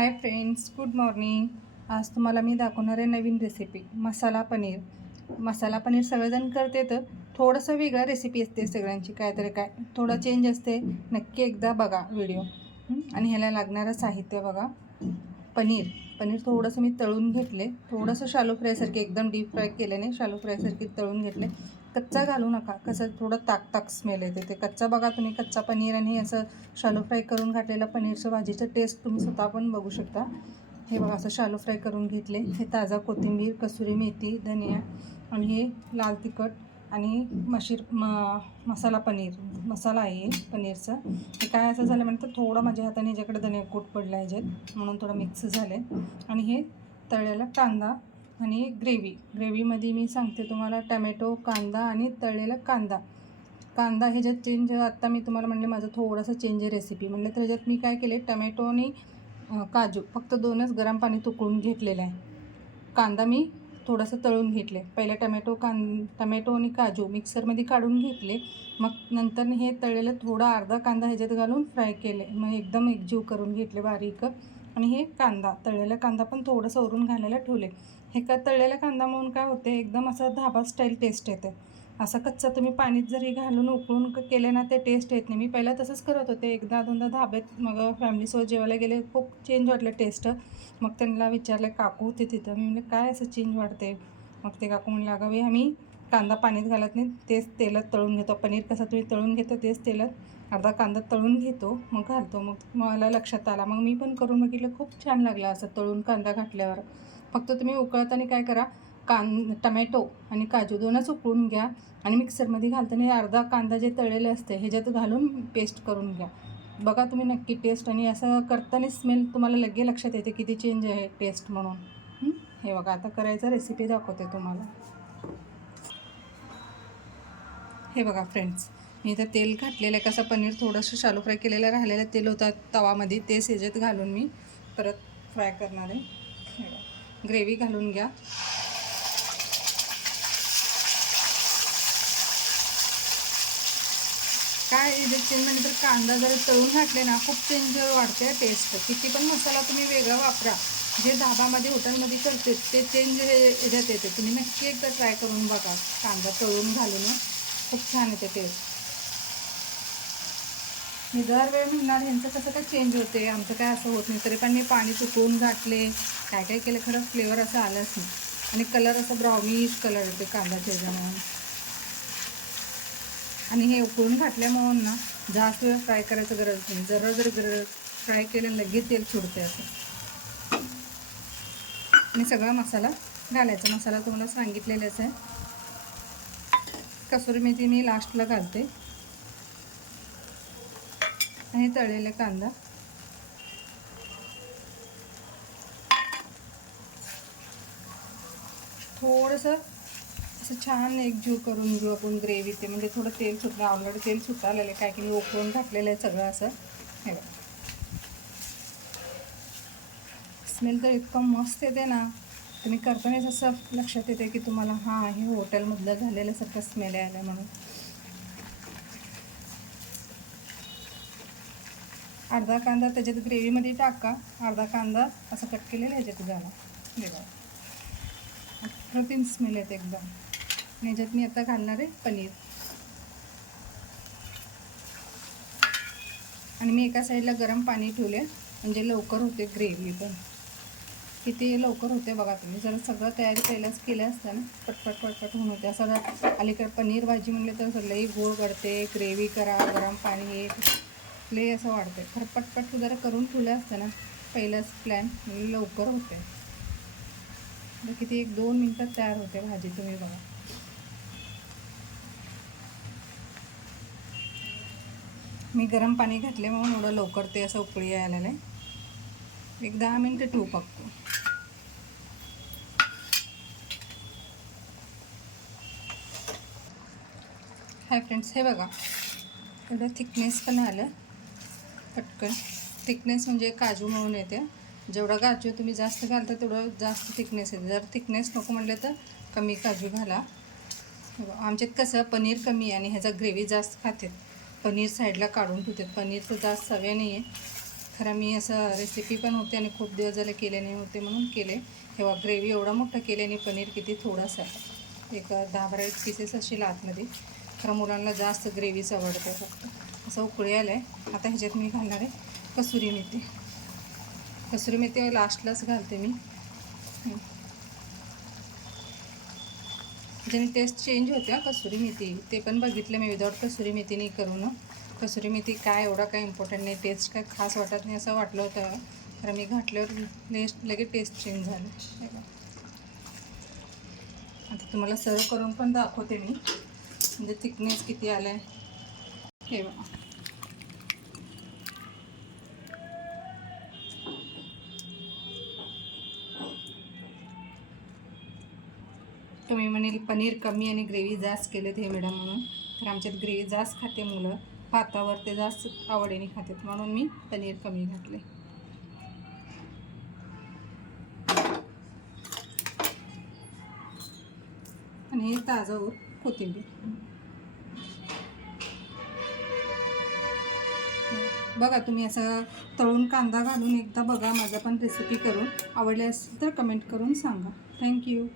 Hi friends, good morning. आज तुम्हाला मी दाखवणार आहे नवीन रेसिपी मसाला पनीर. मसाला पनीर सगळेजण करते, तर थोडंसं वेगळं रेसिपी असते सगळ्यांची, काय थोडं चेंज असते. नक्की एकदा बघा व्हिडिओ. आणि ह्याला लागणारं साहित्य बघा. पनीर थोडंसं मी तळून घेतले, थोडंसं शालो फ्रायसारखे, एकदम डीप फ्राय केले नाही, शालो फ्रायसारखे तळून घेतले. कच्चा घालू नका, कसं थोडं ताक स्मेल येते. ते कच्चा बघा तुम्ही, कच्चा पनीर आणि असं शालो फ्राय करून घातलेलं पनीरचं भाजीचं टेस्ट तुम्ही स्वतः पण बघू शकता. हे बघा, असं शालो फ्राय करून घेतले. हे ताजा कोथिंबीर, कसुरी मेथी, धनिया आणि हे लाल तिखट आणि मसाला पनीर मसाला आहे पनीरचं. हे काय असं झालं म्हणतं, थोडं माझ्या हाताने ह्याच्याकडे धनिया कूट पडला ह्याच्यात, म्हणून थोडं मिक्स झालं आहे. आणि हे तळलेला कांदा आणि ग्रेव्हीमध्ये मी सांगते तुम्हाला, टमॅटो, कांदा आणि तळलेला कांदा ह्याच्यात चेंज. आत्ता मी तुम्हाला म्हणले माझं थोडंसं चेंज आहे रेसिपी म्हणलं, तर ह्याच्यात मी काय केले, टमॅटो आणि काजू फक्त दोनच गरम पाणी उकळून घेतलेलं आहे. कांदा मी थोडंसं तळून घेतले. पहिले टमॅटो आणि काजू मिक्सरमध्ये काढून घेतले. मग नंतर हे तळलेलं थोडा अर्धा कांदा ह्याच्यात घालून फ्राय केले. मग एकदम एकजीव करून घेतले बारीक. आणि हे तळलेला कांदा पण थोडंसं वरून घालायला ठेवले. हे तळलेला कांदा म्हणून काय होते, एकदम असं धाबा स्टाईल टेस्ट येते. असं कच्चा तुम्ही पाणीत जरी घालून उकळून केले ना, ते टेस्ट येत नाही. मी पहिला तसंच करत होते, एकदा दोनदा धाब्यात मग फॅमिलीसोबत जेवायला गेले, खूप चेंज वाटलं टेस्ट. मग त्यांना विचारलं, काकू होते तिथं, मी म्हणलं काय असं चेंज वाटते. मग ते काकू म्हणलं, अगं बाई आम्ही कांदा पाणीत घालत नाही, तेच तेलात तळून घेतो. पनीर कसं तुम्ही तळून घेतो तेच तेलात अर्धा कांदा तळून घेतो, मग घालतो. मग मला लक्षात आला, मग मी पण करून बघितलं, खूप छान लागला असं तळून कांदा घातल्यावर. फक्त तुम्ही उकळताना काय करा, टमॅटो आणि काजू दोनच उकळून घ्या आणि मिक्सरमध्ये घालताना अर्धा कांदा जे तळलेले असते ह्याच्यात घालून पेस्ट करून घ्या. बघा तुम्ही नक्की टेस्ट, आणि असं करताना स्मेल तुम्हाला लगेच लक्षात येते किती चेंज आहे टेस्ट म्हणून. हे बघा, आता करायचं रेसिपी दाखवते तुम्हाला. हे बघा फ्रेंड्स, मी इथं तेल घातलेलं आहे. कसं पनीर थोडंसं शालो फ्राय केलेलं राहिलेलं तेल होतं तवामध्ये, ते ह्याच्यात घालून मी परत फ्राय करणार आहे. ग्रेव्ही घालून घ्या. काय ह्याच्यात चेंज म्हणजे, तर कांदा जर तळून घातले ना, खूप चेंज वाढते टेस्ट. किती पण मसाला तुम्ही वेगळा वापरा, जे धाबामध्ये हॉटेलमध्ये करते ते चेंज ह्याच्यात येते. तुम्ही नक्की एकदा ट्राय करून बघा, कांदा तळून घालून खूप छान येते टेस्ट. मी दरवेळ म्हणणार ह्यांचं कसं काय चेंज होते, आमचं काय असं होत नाही. तरी पण मी पाणी उकळून घातले, काय केलं, खरं फ्लेवर असं आलंच नाही. आणि कलर असं ब्राउनिश कलर येते कांद्याच्या ह्याच्यामुळे. आणि हे उकळून घातल्यामुळं ना, जास्त वेळ फ्राय करायचं गरज नाही. जर फ्राय केलं लगेच तेल सुटते असं. आणि सगळा मसाला घालायचा. मसाला तुम्हाला सांगितलेलाच आहे. कसुरी मेथी मी लास्टला घालते. आणि तळलेला कांदा, थोडंसं असं छान एकजीव करून घेऊ आपण ग्रेव्ही. ते म्हणजे थोडं तेल सुटलं, ऑलरेडी तेल सुटायला काय की मी उकळून घातलेलं आहे सगळं असं. हे बघा, स्मेल तर इतकं मस्त येते ना, तुम्ही करतानाच असं लक्षात येते की तुम्हाला, हां हे हॉटेलमधलं झालेल्यासारखं स्मेल यायला म्हणून. अर्धा कांदा त्याच्यात ग्रेव्हीमध्ये टाका, अर्धा कांदा असं कट केलेला ह्याच्यात घाला. बघा, अप्रतिम स्मेल येते एकदम. ह्याच्यात मी आता घालणार आहे पनीर. आणि मी एका साईडला गरम पाणी ठेवले, म्हणजे लवकर होते ग्रेव्ही पण. किती लवकर होते बघा तुम्ही, जर सगळं तयारी पहिल्याच केल्या असत्या ना, पटपट होऊन होते. असं अलीकडे पनीर भाजी म्हणले तर सगळंही गोळ करते, ग्रेव्ही करा, गरम पाणी लय असं वाढते. खरं पटपट जरा करून ठेवलं असतं ना पहिलाच प्लॅन, लवकर होते. किती 1-2 मिनटात तयार होते भाजी. तुम्ही बघा, मी गरम पाणी घातले म्हणून एवढं लवकर ते असं उकळी यायला आहे. 1-10 मिनटं ठेवू फक्त. हाय फ्रेंड्स, हे बघा, एवढं थिकनेस पण आलं पटकन. थिकनेस म्हणजे काजू म्हणून येते. जेवढा काजू तुम्ही जास्त घालता तेवढं जास्त थिकनेस येते. जर थिकनेस नको म्हटलं तर कमी काजू घाला. आमच्यात कसं पनीर कमी आहे आणि ह्याचा ग्रेव्ही जास्त खातात. पनीर साईडला काढून ठेवतात. पनीरचं जास्त सवय नाही आहे खरं मी असं रेसिपी पण होते आणि खूप दिवस झाले केले नाही होते म्हणून केले. तेव्हा ग्रेव्ही एवढा मोठा केले आणि पनीर किती थोडासा आहे, एक 10-12 पीसेस असेल आतमध्ये. खरं मुलांना जास्त ग्रेव्हीच आवडतं. फक्त असं उकळी आलं आहे. आता ह्याच्यात मी घालणार आहे कसुरी मेथी. कसुरी मेथी लास्टलाच घालते मी. ज्याने टेस्ट चेंज होते कसुरी मेथी, ते पण बघितलं मी विदाऊट कसुरी मेथीने करून. कसुरी मेथी काय एवढा काय इम्पॉर्टंट नाही, टेस्ट काय खास वाटत नाही असं वाटलं होतं. तर मी घातल्यावर लगेच टेस्ट चेंज झालं. आता तुम्हाला सर्व करून पण दाखवते मी, म्हणजे थिकनेस किती आला आहे हे बघा. तुम्ही म्हणेल पनीर कमी आणि ग्रेव्ही जास्त केलेत हे मॅडम म्हणून. तर आमच्यात ग्रेव्ही जास्त खाते मुलं, भातावर ते जास्त आवडीने खातात म्हणून मी पनीर कमी घातले. आणि हे ताजं कोथिंबीर. बघा तुम्ही असं तळून कांदा घालून एकदा बघा, माझा पण रेसिपी करून आवडली असेल तर कमेंट करून सांगा. थँक्यू.